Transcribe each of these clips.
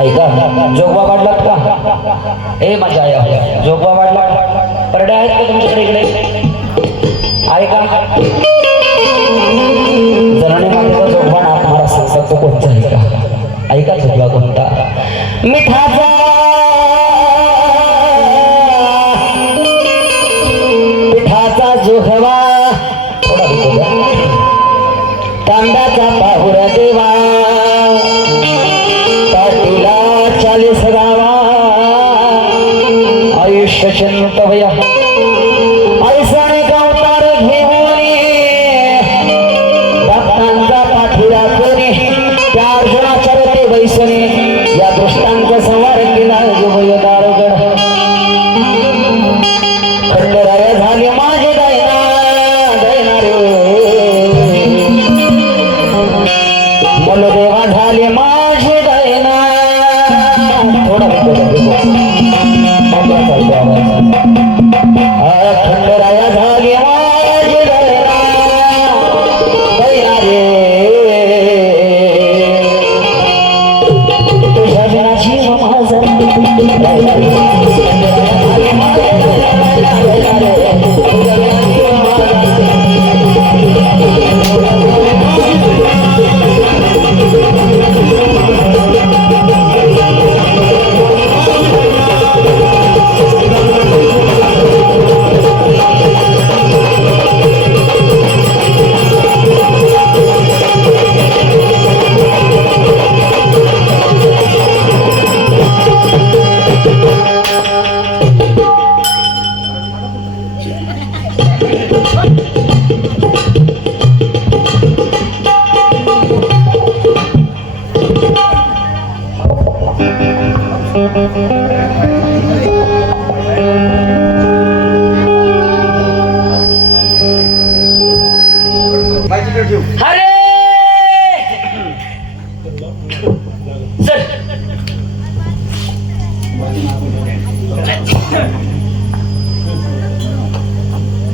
ऐका जोगवा वाढलात का? ए माझ्या आया जोगवा वाढला. परड्या आहेत का तुमच्याकडे इकडे? आहे का? जनने जोगवा नाथ महाराज तो कोणता ऐका जोगवा कोणता? मिठाचा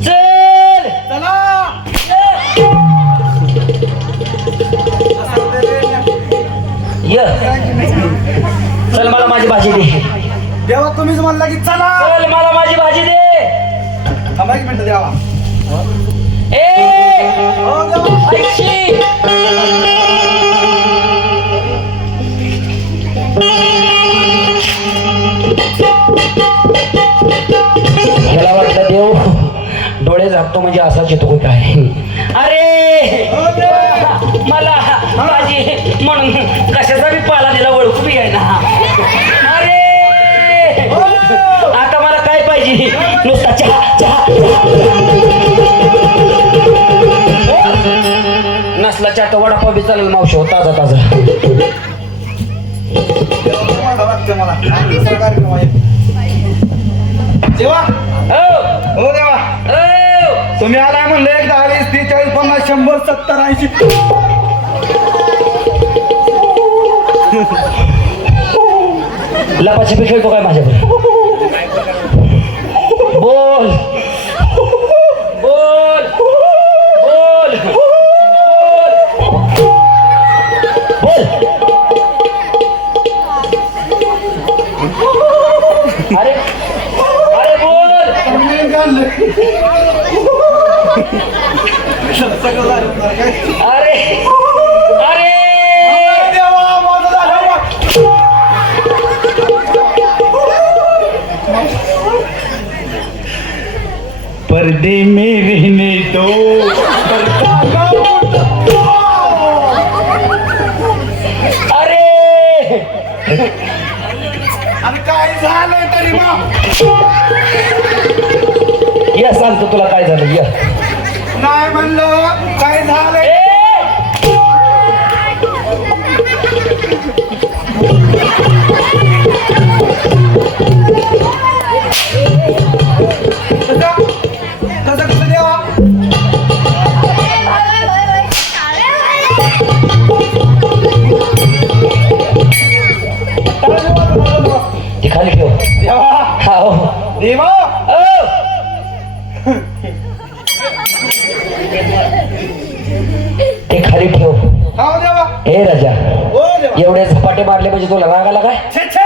चल. चला. ये. चल मला माझी भाजी दे. देवा तुम्हीच म्हणला की चला. चल मला माझी भाजी दे. थांबा एक मिनिट देवा. डोळे झाकतो म्हणजे येतो की काय अरे! मला माझी म्हणून कशाचा बी पाला दिला ओळखू बी आहे ना. अरे. आता मला काय पाहिजे? नुसता चहा चहा नसला तर वडापाव बी चालेल मावशी हो ताजा ताजा. आहे देवा हो. हो देवा. तुम्ही आलाय म्हणलं एक दहा वीस तीस चाळीस पन्नास शंभर सत्तर ऐंशी. लपाछपी खेळतो काय माझ्याकडे? पर्दे में रहने दो। अरे! आणि काय झालं तरी मग या सांगतो तुला काय झालं या. नाही म्हणलं काय झालं हो देवा ओ! ते खाली ठेव. हा देवा. ए राजा हो देवा. एवढे झपाटे मारले म्हणजे तुला राग आला काय? छे छे.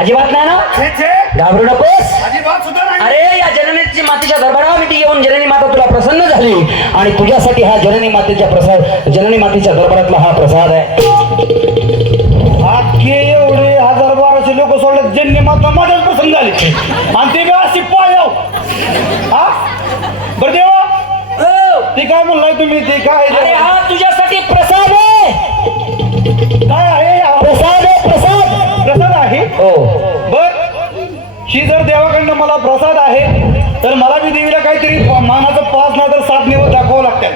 अजिबात नाही ना? छे छे. घाबरू नकोस. अजिबात सुद्धा नाही. अरे या जननीची मातेच्या दरबारामध्ये येऊन जननी माता तुला प्रसन्न झाली. आणि तुझ्यासाठी हा जननी मातेच्या प्रसाद जननी मातेच्या दरबारातला हा प्रसाद आहे. पसंत झाली. आणि ते बी अशी पायाव हा? बरं देवा. ओ! ते काय म्हणलाय तुम्ही? ते काय अरे? हा तुझ्यासाठी प्रसाद आहे. काय आहे? हा? प्रसाद आहे प्रसाद. प्रसाद आहे? हो. बर. ही जर देवाकडनं मला प्रसाद आहे तर मला बी देवीला काहीतरी मानाचं पाच नाही तर सात निवड दाखवावं लागतात.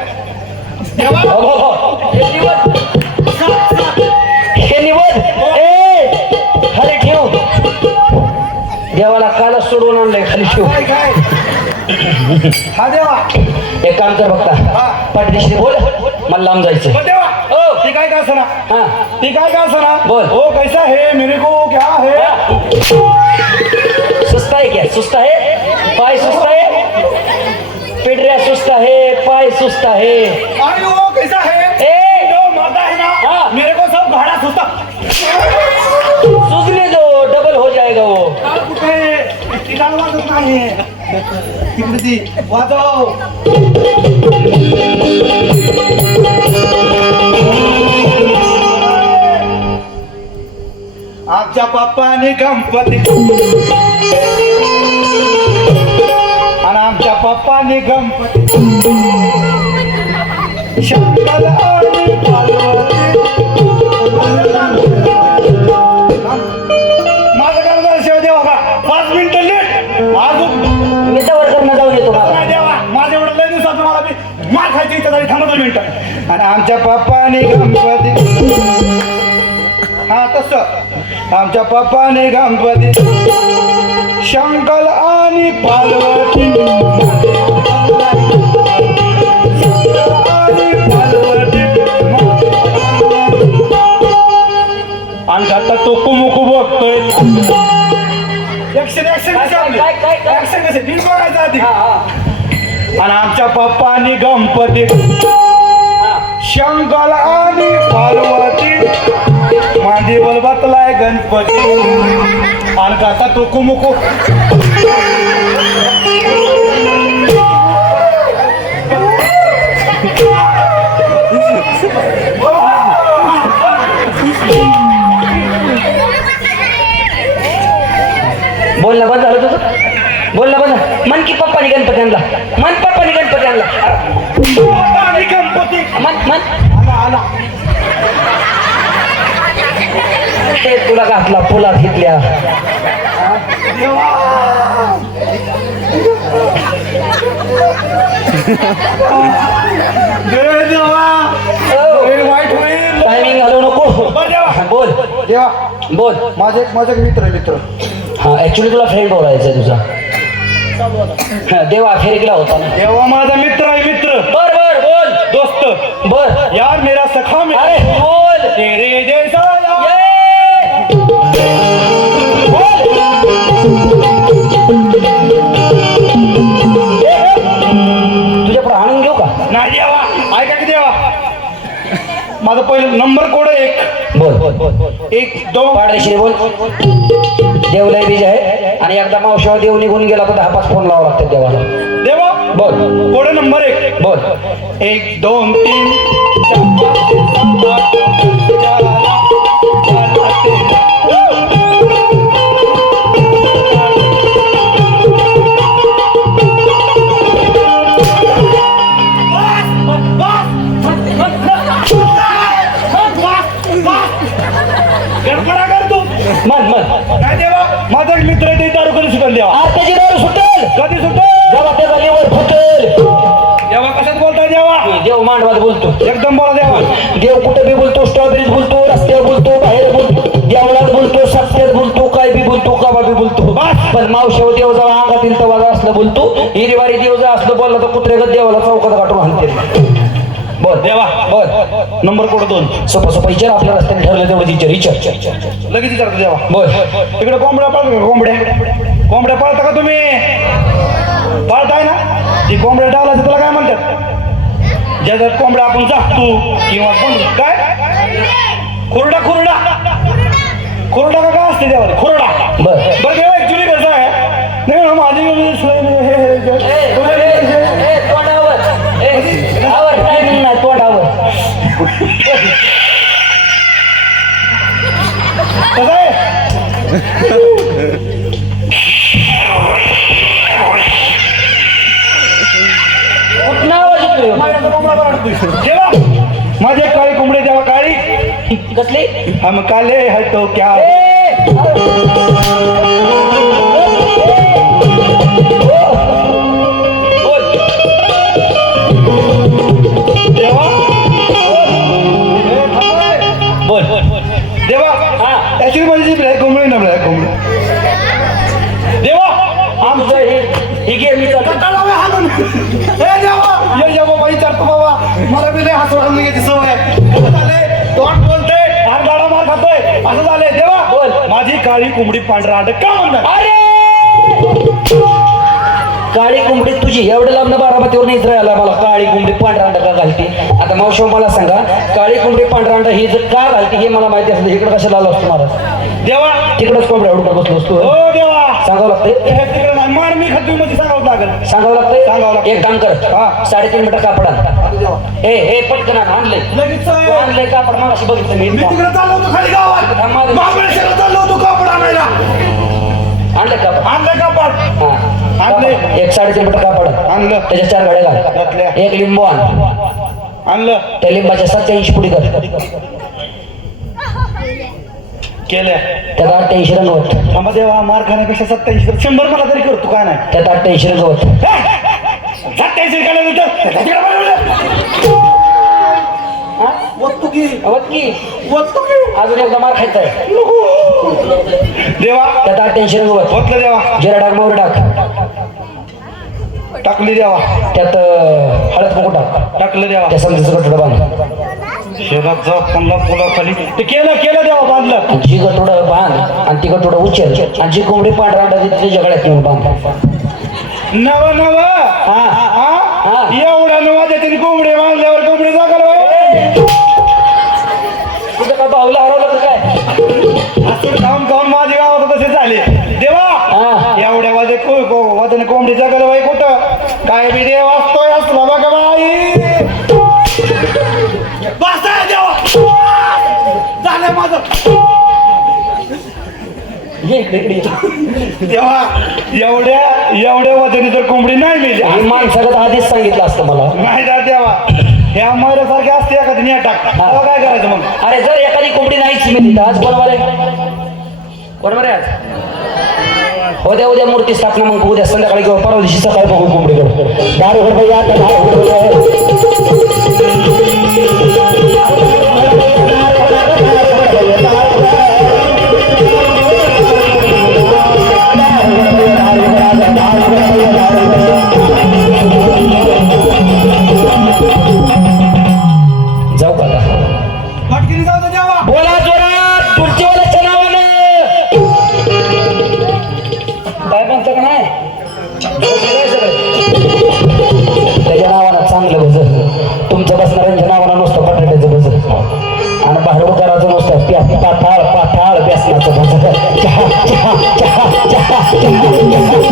देवाला कालच सोडवून आणलंय खाली काय हा देवा. एक काम कर हा. बघता पाठदेशी बोल. मला लांब जायचं देवा. हो. ती काय का असना हा. ती काय का असना बोल. ओ कैसा है? मेरे को क्या है? सुस्त आहे क्या? सुस्त आहे? पाय सुस्त आहे? पिढऱ्या सुस्त आहे. पाय सुस्त आहे. अरे वो कैसा है? ए! जो मरता है ना हाँ। मेरे को सब घाड़ा सुस्ता सुजने दो डबल हो जाएगा वो. ठिकाण वाजत नाही तिकडे ती वाजव. आमच्या पप्पाने गणपती आणि आमच्या पप्पाने गणपती शंकर आमच्या पप्पाने गणपती. हा तस. आमच्या पप्पाने गणपती. शंकल आणि पार्वती. आणि आता तो कुमुक बघतोय. आणि आमच्या पप्पानी गणपती. हा. शंकर आणि पार्वती मांदी बलबतलाय गणपती. आणि काका टोकू मुकू बोलला बंद झालं तुझं बोलला बंद मन की पप्पानी गणपती आणला. मन पप्पानी गणपती आणला. मन मन. आला आला ते तुला घातला फुलात घेतल्या. टायमिंग घालवू नको. बोल. देवा. बोल. माझा एक माझा एक मित्र आहे, मित्र. हा ऍक्च्युली तुला फ्रेंड बोलायचं आहे तुझा. हा, देवा फेरीला होता ना. देवा माझा मित्र आहे मित्र. बर. दोस्त बर. यार मेरा सखा अरे मेरा बोल। तेरे जैसा यार। ये! बोल। तुझ्या पुढे आणून घेऊ का? नाही देवा. ऐका की देवा. माझा पहिलं नंबर कोड आहे एक. बोल. बोल बोल बोल एक दोन. पाडदेशी बोल. देवलय बीज आहे आणि एकदा मावशीवर देव निघून गेला तर दहा पाच फोन लावा लागतात देवाला. देवा बोल. कोड नंबर एक. बोल. एक दोन तीन. गडबडा कर तू. मन मन. काय देवा? माझा एक मित्र आहे ते दारू कधी सुटेल देवा. आज त्याची दारू सुटेल. कधी सुटेल? देवा मांडवात बोलतो. एकदम बोला देवा. देव कुठे बी बोलतो स्ट्रॉबेरीत बोलतो रस्त्यावर बोलतो बाहेर बोलतो देवळात बोलतो सत्यात बोलतो काय बी बोलतो का बी बोलतो. पण मावशेव देव जेव्हा अंगातील तवाजा असलं बोलतो. हिरीवारी देव जर असलं बोललं तर कुत्रेगत देवाला चौकात गाठून हाणते बोल. देवा. बोल. नंबर कोड दोन? सोपं सोपं विचार आपल्या रस्त्याने ठरलं तेवढं विचार विचार लगेच विचारतो देवा. बोल. तिकडे कोंबड्या पाळता का कोंबड्या? कोंबड्या पाळता का तुम्ही? पाळताय ना? ती कोंबड्या डावला ज्याच्यात कोंबड्या आपण जागतो. किंवा कोण? काय? खुरडा खुरडा. खुरडा का काय असते देवा खुरडा. बर माझे काळी कोंबडे देवा काळी. कसली? हम काले है तो क्या देवा कोंबडी पांढरा अंड का म्हणतात अरे! काळी कोंबडी तुझी एवढं लांब बारामतीवर नाही राहिला मला. काळी कोंबडी पांढरा अंडा का घालते? आता मावशी मला सांगा काळी कोंबडी पांढरा अंडा ही जर का घालते हे मला माहिती असतं इकडे कशाला आलो असतो महाराज? देवा! तिकडंच कोंबड्या एवढं बसलो असतो. हो सांगावं लागतंय? हे मार मी मध्ये सांगावं लागेल. सांगावं सांगावं लागतंय. लागतंय. एक काम कर. हा. साडेतीन मीटर कापड ए हे पटकन आण, आणलंय. लगेच आणलंय कापड मग अशी बघितलं मी. तिकडे चाललो होतो खाली गावात. आणलं कापड आणलं कापड हा. आणलंय. एक साडेतीन कापड. आण. आणलं. त्याच्या चार गाड्या घाल. घातल्या. एक लिंबू आण. आणलं. त्या लिंबाच्या सत्याऐंशी पुढे कर. केलं त्यात अठ्ठ्याऐंशी थांबा देवा मार खाण्यापेक्षा सत्याऐंशी कर शंभर मला तरी करतो काय नाही? त्यात अठ्ठ्याऐंशी रंगवत सत्याऐंशी की? की? अजून एकदा मार आहे देवा. जिरा टाक टाकली देवा. त्यात हळद कुकू टाक. टाकलं देवा. त्या समजाचं कटोडं बांध. शेतात जा पुला खाली ते केलं केलं देवा बांधलं. जी गटोडं बांध आणि ती गटोडं उचल आणि जी कोंबडी पांढरा त्याच्या गळ्यात नेऊन बांध. नव नव. हा. ये इकडे इकडे ये. तेव्हा एवढ्या एवढ्या वजनी जर कोंबडी नाही मिळली. माणसाला तर आधीच सांगितलं असतं मला. नाही जा देवा ह्या मैऱ्यासारखे असते एखादी न्या टाक तेव्हा काय करायचं मग? अरे जर एखादी कोंबडी नाहीच मिळली तर आज कोण आहे कोण बरे आज? उद्या उद्या मूर्ती स्थापना मग उद्या संध्याकाळी किंवा परवा दिवशी सकाळी बघू कोंबडीकडे दार उघड बाई आता का नाही त्याच्या नावानं चांगलं बस तुमच्या बसणाऱ्यांच्या नावानं नुसतं बटाट्याचं बस आणि भाडवकराचं नुसतं प्या पाठाळ पाताळ व्यसनाचं भज चहा चहा चहा चहा चहा.